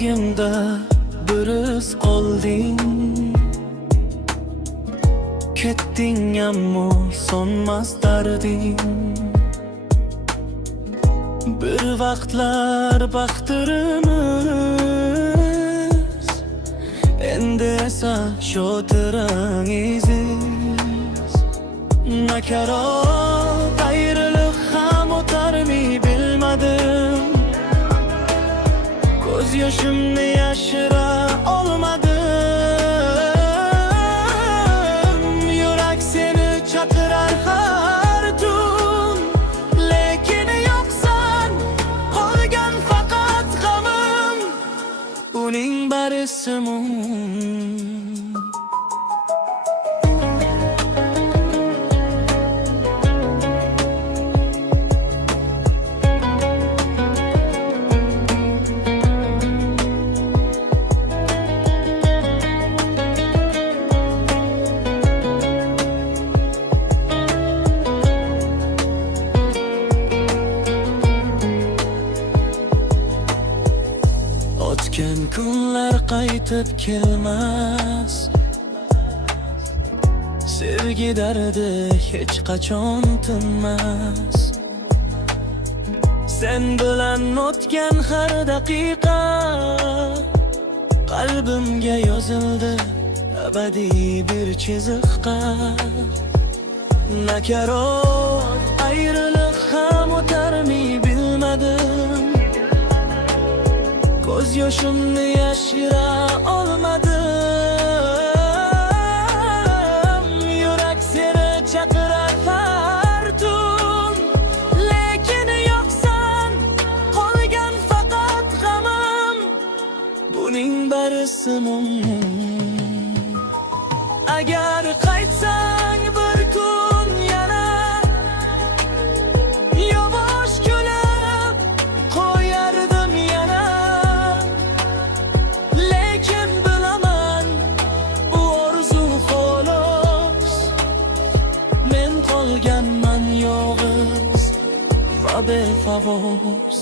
Yuragimda bir iz qolding, ketding ammo sonmas darding. Bir vaqtlar baxtlarimiz endi esa shotirang iziz. Nakarat ayriliq ham o'tarmi bilmadim, ko'z yoshimni yashira olmadim. Yurak seni chaqirar har tun, lekin yo'qsan, qolgan faqat g'amim. Buning barisi mum. O'tgan kunlar qaytib kelmas, sevgi dardi hech qachon tinmas. Sen bilan o'tgan har daqiqa qalbimga yozildi abadiy bir chiziqqa. Nakarat ayriliq ham o'tarmi bilmadim, ko'z yoshimni yashira olmadim. Yurak seni chaqirar har tun, lekin yo'qsan, qolgan faqat g'amim. Buning barisi mum. Agar qaytsang bir kun yana, yavash kulib qo'yardim yana. Lekin bilaman, bu orzu xolos. Men qolganman yolg'iz va befavos.